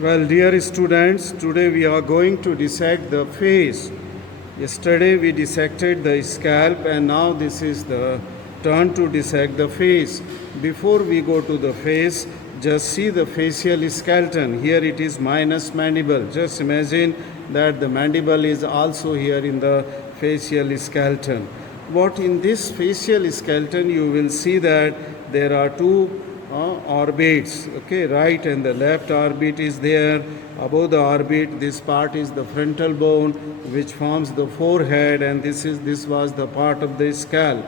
Well, dear students, today we are going to dissect the face. Yesterday we dissected the scalp, and now this is the turn to dissect the face. Before we go to the face, just see the facial skeleton. Here it is minus mandible. Just imagine that the mandible is also here in the facial skeleton. What in this facial skeleton you will see that there are two orbits, okay, right and the left orbit is there. Above the orbit, this part is the frontal bone which forms the forehead, and this was the part of the scalp.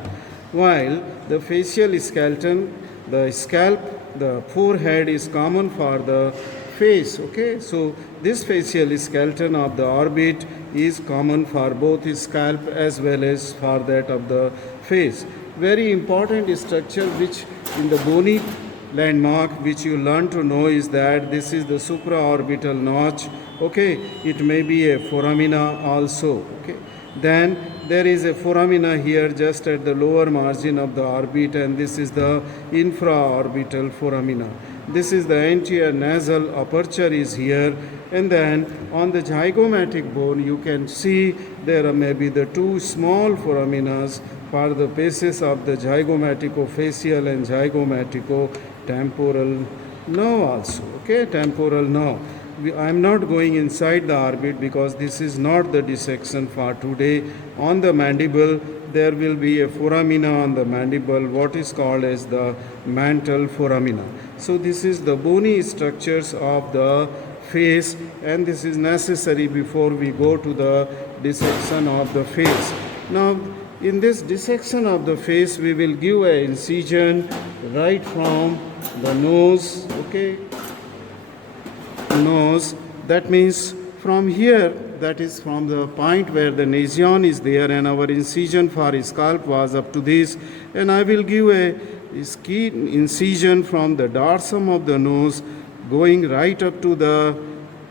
While the facial skeleton, the scalp, the forehead is common for the face, okay. So this facial skeleton of the orbit is common for both scalp as well as for that of the face. Very important structure which in the bony landmark which you learn to know is that this is the supraorbital notch, okay. It may be a foramina also, okay. Then there is a foramina here just at the lower margin of the orbit, and this is the infraorbital foramina. This is the anterior nasal aperture is here, and then on the zygomatic bone you can see there are maybe the two small foraminas for the basis of the zygomaticofacial and zygomaticotemporal nerve also, okay, temporal nerve. I am not going inside the orbit because this is not the dissection for today. On the mandible, there will be a foramina on the mandible, what is called as the mantle foramina. So this is the bony structures of the face, and this is necessary before we go to the dissection of the face. Now, in this dissection of the face, we will give an incision right from the nose, okay, nose, that means from here, that is from the point where the nasion is there, and our incision for scalp was up to this, and I will give a skin incision from the dorsum of the nose going right up to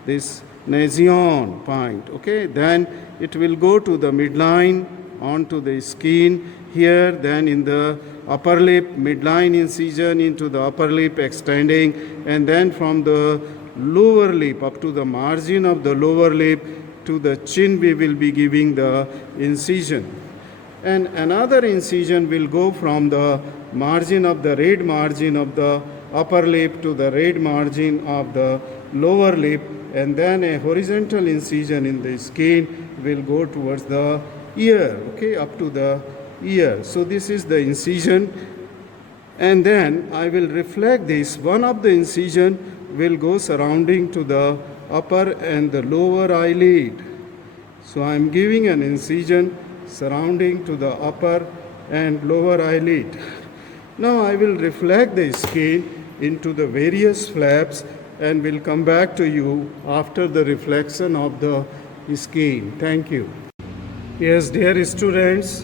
this nasion point, okay. Then it will go to the midline onto the skin here, then in the upper lip, midline incision into the upper lip extending, and then from the lower lip up to the margin of the lower lip to the chin we will be giving the incision. And another incision will go from the margin of the red margin of the upper lip to the red margin of the lower lip, and then a horizontal incision in the skin will go towards the ear, okay, up to the ear. So this is the incision, and then I will reflect this. One of the incision will go surrounding to the upper and the lower eyelid. So I am giving an incision surrounding to the upper and lower eyelid. Now I will reflect the skin into the various flaps and will come back to you after the reflection of the skin. Thank you. Yes, dear students,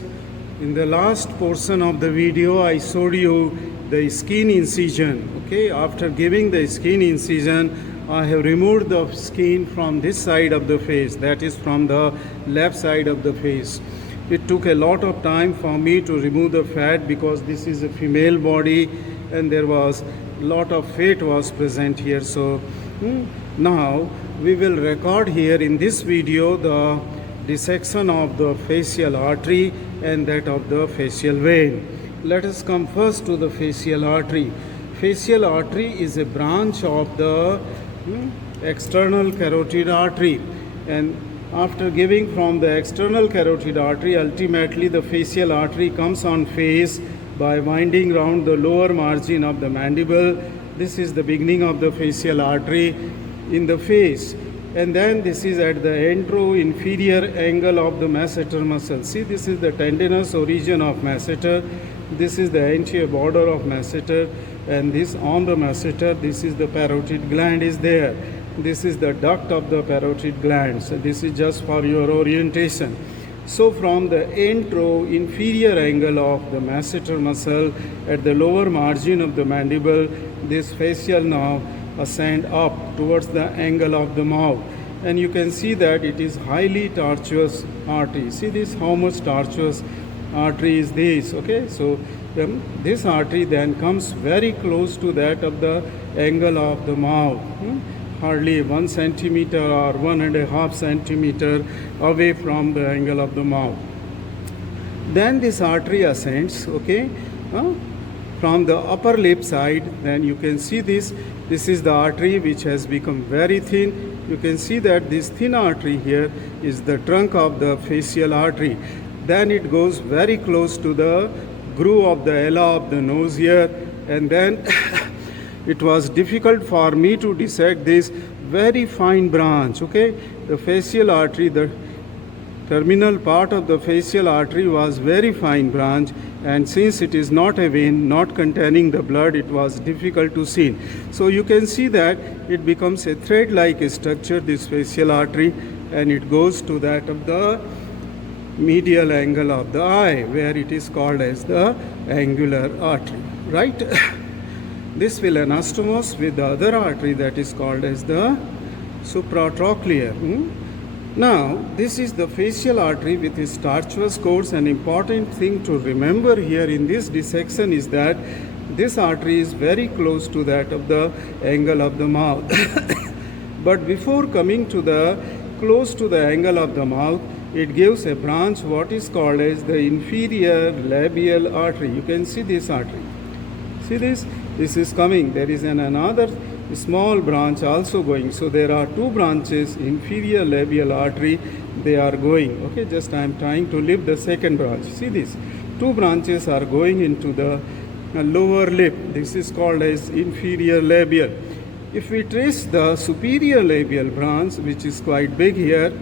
in the last portion of the video I showed you the skin incision, okay. After giving the skin incision, I have removed the skin from this side of the face, that is from the left side of the face. It took a lot of time for me to remove the fat because this is a female body and there was a lot of fat was present here. So now we will record here in this video the dissection of the facial artery and that of the facial vein. Let us come first to the facial artery. Facial artery is a branch of the external carotid artery, and after giving from the external carotid artery, ultimately the facial artery comes on face by winding round the lower margin of the mandible. This is the beginning of the facial artery in the face, and then this is at the antero-inferior angle of the masseter muscle. See, this is the tendinous origin of masseter. This is the anterior border of masseter, and this on the masseter, this is the parotid gland is there. This is the duct of the parotid gland. So this is just for your orientation. So from the antero-inferior angle of the masseter muscle at the lower margin of the mandible, this facial nerve ascend up towards the angle of the mouth, and you can see that it is highly tortuous artery. See this, how much tortuous artery is this, okay. So this artery then comes very close to that of the angle of the mouth. hardly 1 centimeter or 1.5 centimeter away from the angle of the mouth. Then this artery ascends, okay, from the upper lip side. Then you can see this is the artery which has become very thin. You can see that this thin artery here is the trunk of the facial artery. Then it goes very close to the groove of the ala of the nose here, and then it was difficult for me to dissect this very fine branch, okay. The facial artery, the terminal part of the facial artery was very fine branch, and since it is not a vein, not containing the blood, it was difficult to see. So you can see that it becomes a thread-like structure, this facial artery, and it goes to that of the medial angle of the eye, where it is called as the angular artery, right? This will anastomose with the other artery that is called as the supratrochlear. Now, this is the facial artery with its tortuous course. An important thing to remember here in this dissection is that this artery is very close to that of the angle of the mouth. But before coming to the close to the angle of the mouth, it gives a branch what is called as the inferior labial artery. You can see this artery. See this? This is coming. There is another small branch also going. So there are two branches, inferior labial artery, they are going. Okay, just I am trying to lift the second branch. See this? Two branches are going into the lower lip. This is called as inferior labial. If we trace the superior labial branch, which is quite big here,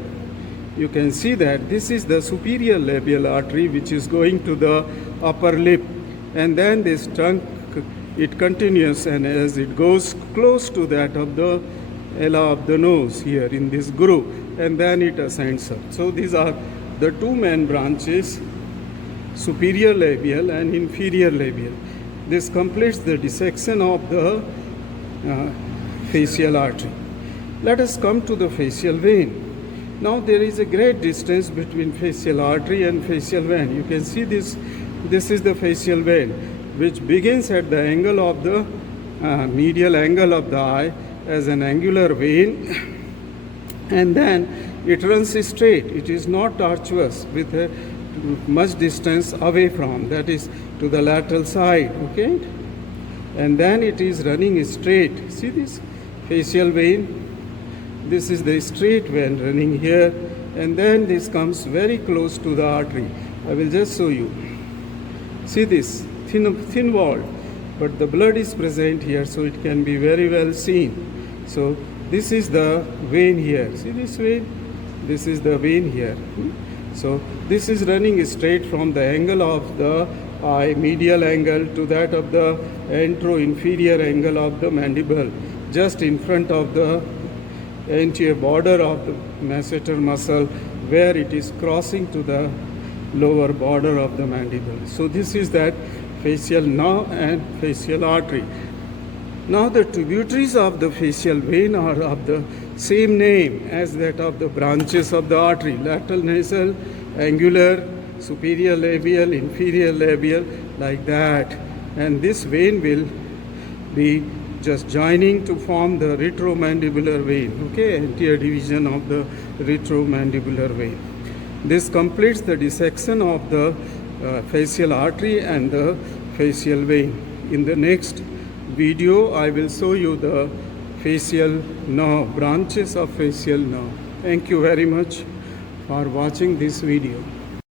you can see that this is the superior labial artery which is going to the upper lip, and then this trunk, it continues, and as it goes close to that of the ala of the nose here in this groove, and then it ascends up. So these are the two main branches, superior labial and inferior labial. This completes the dissection of the facial artery. Let us come to the facial vein. Now there is a great distance between facial artery and facial vein. You can see this is the facial vein, which begins at the angle of the medial angle of the eye as an angular vein, and then it runs straight. It is not tortuous with a much distance away from, that is to the lateral side, okay, and then it is running straight. See this facial vein? This is the straight vein running here, and then this comes very close to the artery. I will just show you. See this thin wall, but the blood is present here, so it can be very well seen. So this is the vein here. See this vein? This is the vein here. So this is running straight from the angle of the eye, medial angle, to that of the antero-inferior angle of the mandible, just in front of the anterior border of the masseter muscle, where it is crossing to the lower border of the mandible. So this is that facial nerve and facial artery. Now the tributaries of the facial vein are of the same name as that of the branches of the artery: lateral nasal, angular, superior labial, inferior labial, like that. And this vein will be just joining to form the retromandibular vein, okay, anterior division of the retromandibular vein. This completes the dissection of the facial artery and the facial vein. In the next video, I will show you the facial nerve, branches of facial nerve. Thank you very much for watching this video.